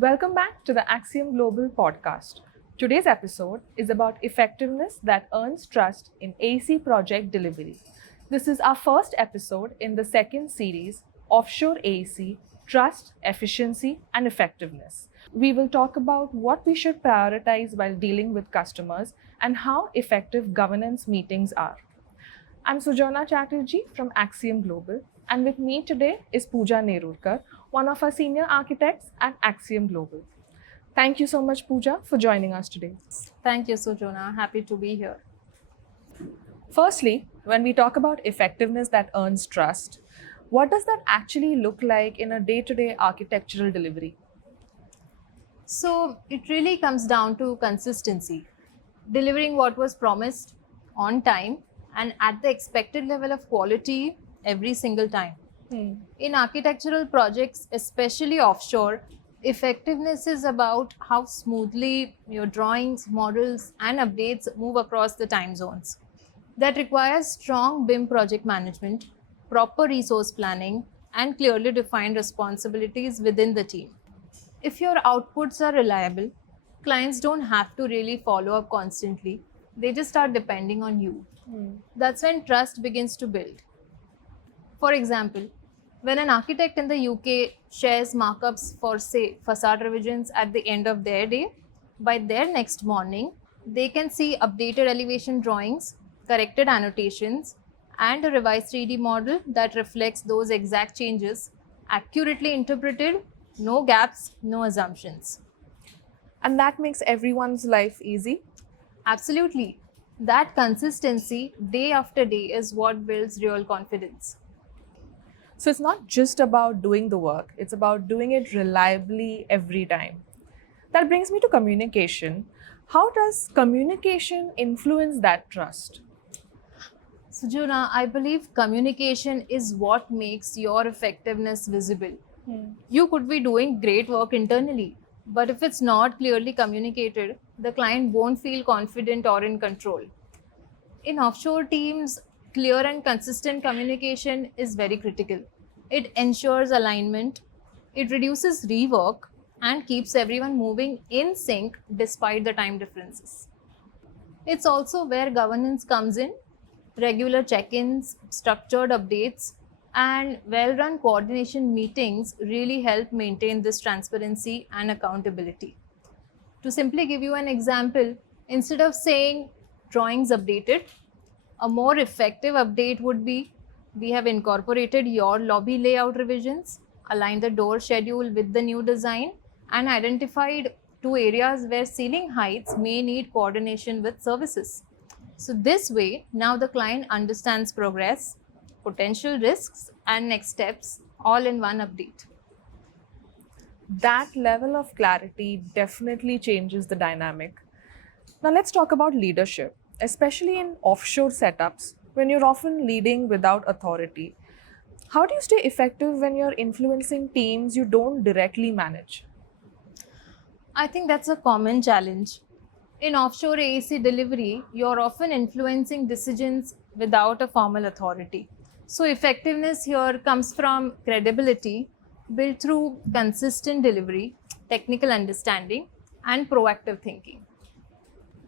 Welcome back to the Axiom Global podcast. Today's episode is about effectiveness that earns trust in AC project delivery. This is our first episode in the second series, Offshore AC Trust, Efficiency, and Effectiveness. We will talk about what we should prioritize while dealing with customers and how effective governance meetings are. I'm Sujana Chatterjee from Axiom Global, and with me today is Pooja Nerurkar, one of our senior architects at Axiom Global. Thank you so much, Pooja, for joining us today. Thank you, Sujana. Happy to be here. Firstly, when we talk about effectiveness that earns trust, what does that actually look like in a day to day architectural delivery? So, it really comes down to consistency, delivering what was promised on time and at the expected level of quality every single time. In architectural projects, especially offshore, effectiveness is about how smoothly your drawings, models, and updates move across the time zones. That requires strong BIM project management, proper resource planning, and clearly defined responsibilities within the team. If your outputs are reliable, clients don't have to really follow up constantly. They just start depending on you. That's when trust begins to build. For example, when an architect in the UK shares markups for, say, facade revisions at the end of their day, by their next morning, they can see updated elevation drawings, corrected annotations, and a revised 3D model that reflects those exact changes, accurately interpreted, no gaps, no assumptions. And that makes everyone's life easy. Absolutely. That consistency, day after day, is what builds real confidence. So it's not just about doing the work, it's about doing it reliably every time. That brings me to communication. How does communication influence that trust? Sujuna, I believe communication is what makes your effectiveness visible. You could be doing great work internally, but if it's not clearly communicated, the client won't feel confident or in control. In offshore teams, clear and consistent communication is very critical. It ensures alignment, it reduces rework, and keeps everyone moving in sync despite the time differences. It's also where governance comes in. Regular check ins, structured updates, and well run coordination meetings really help maintain this transparency and accountability. To simply give you an example, instead of saying drawings updated, a more effective update would be we have incorporated your lobby layout revisions, aligned the door schedule with the new design, and identified two areas where ceiling heights may need coordination with services. So, this way, now the client understands progress, potential risks, and next steps all in one update. That level of clarity definitely changes the dynamic. Now, let's talk about leadership, especially in offshore setups when you're often leading without authority. How do you stay effective when you're influencing teams you don't directly manage? I think that's a common challenge. In offshore AEC delivery, you're often influencing decisions without a formal authority. So, effectiveness here comes from credibility built through consistent delivery, technical understanding, and proactive thinking.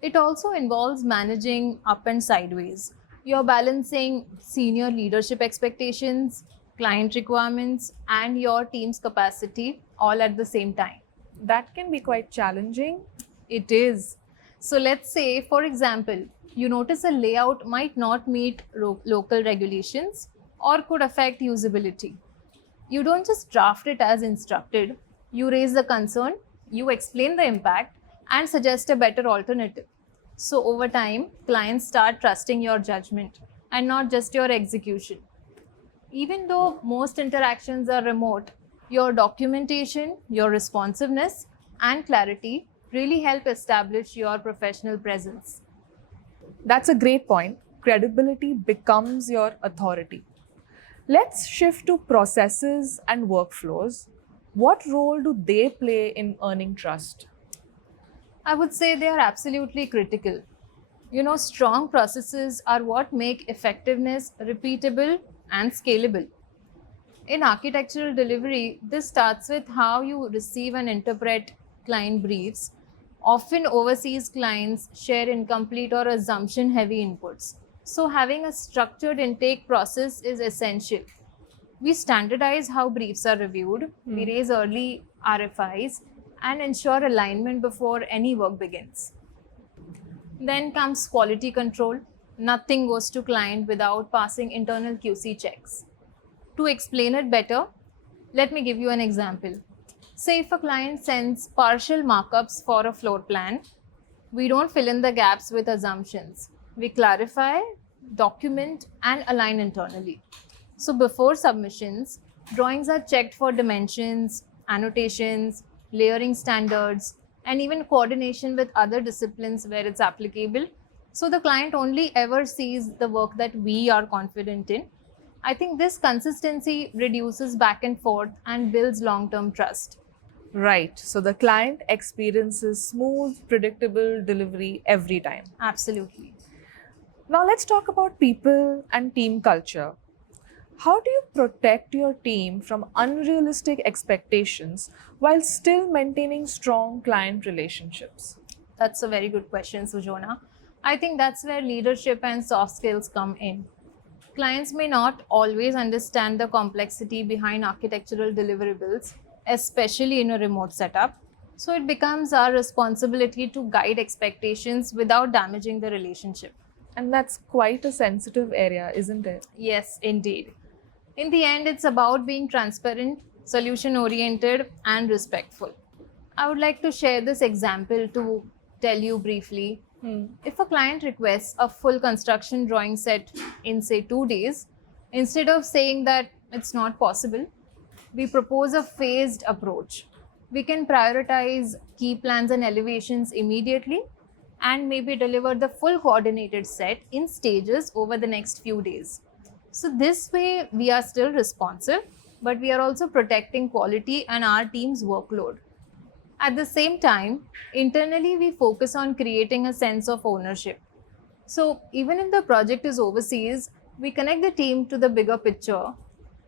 It also involves managing up and sideways. You're balancing senior leadership expectations, client requirements, and your team's capacity all at the same time. That can be quite challenging. It is. So let's say, for example, you notice a layout might not meet local regulations or could affect usability. You don't just draft it as instructed, you raise the concern, you explain the impact, and suggest a better alternative. So over time, clients start trusting your judgment and not just your execution. Even though most interactions are remote, your documentation, your responsiveness, and clarity really help establish your professional presence. That's a great point. Credibility becomes your authority. Let's shift to processes and workflows. What role do they play in earning trust? I would say they are absolutely critical. Strong processes are what make effectiveness repeatable and scalable. In architectural delivery, this starts with how you receive and interpret client briefs. Often, overseas clients share incomplete or assumption heavy inputs. So, having a structured intake process is essential. We standardize how briefs are reviewed, we raise early RFIs, and ensure alignment before any work begins. Then comes quality control. Nothing goes to client without passing internal QC checks. To explain it better, let me give you an example. Say if a client sends partial markups for a floor plan, we don't fill in the gaps with assumptions. We clarify, document, and align internally. So before submissions, drawings are checked for dimensions, annotations, layering standards, and even coordination with other disciplines where it's applicable. So the client only ever sees the work that we are confident in. I think this consistency reduces back and forth and builds long-term trust. Right. So the client experiences smooth, predictable delivery every time. Absolutely. Now let's talk about people and team culture. How do you protect your team from unrealistic expectations while still maintaining strong client relationships? That's a very good question, Sujona. I think that's where leadership and soft skills come in. Clients may not always understand the complexity behind architectural deliverables, especially in a remote setup. So it becomes our responsibility to guide expectations without damaging the relationship. And that's quite a sensitive area, isn't it? Yes, indeed. In the end, it's about being transparent, solution oriented, and respectful. I would like to share this example to tell you briefly. If a client requests a full construction drawing set in, say, 2 days, instead of saying that it's not possible, we propose a phased approach. We can prioritize key plans and elevations immediately and maybe deliver the full coordinated set in stages over the next few days. So, this way, we are still responsive, but we are also protecting quality and our team's workload. At the same time, internally, we focus on creating a sense of ownership. So, even if the project is overseas, we connect the team to the bigger picture,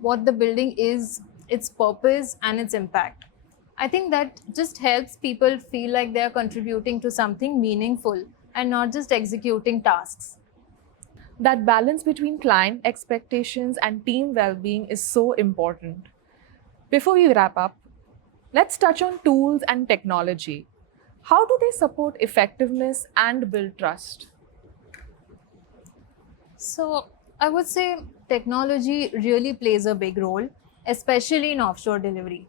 what the building is, its purpose, and its impact. I think that just helps people feel like they are contributing to something meaningful and not just executing tasks. That balance between client expectations and team well being is so important. Before we wrap up, let's touch on tools and technology. How do they support effectiveness and build trust? So, I would say technology really plays a big role, especially in offshore delivery.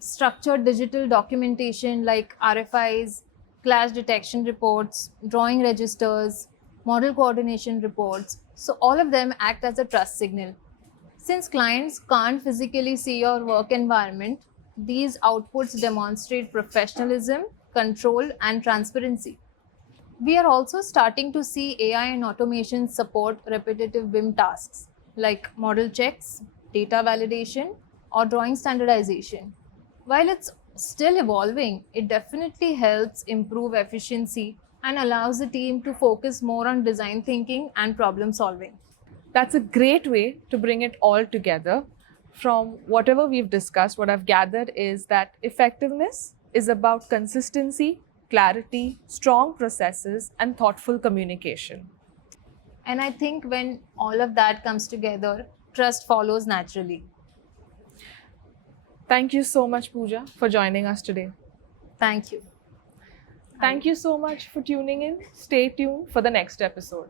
Structured digital documentation like RFIs, clash detection reports, drawing registers, model coordination reports. So, all of them act as a trust signal. Since clients can't physically see your work environment, these outputs demonstrate professionalism, control, and transparency. We are also starting to see AI and automation support repetitive BIM tasks like model checks, data validation, or drawing standardization. While it's still evolving, it definitely helps improve efficiency and allows the team to focus more on design thinking and problem solving. That's a great way to bring it all together. From whatever we've discussed, what I've gathered is that effectiveness is about consistency, clarity, strong processes, and thoughtful communication. And I think when all of that comes together, trust follows naturally. Thank you so much, Pooja, for joining us today. Thank you. Thank you so much for tuning in. Stay tuned for the next episode.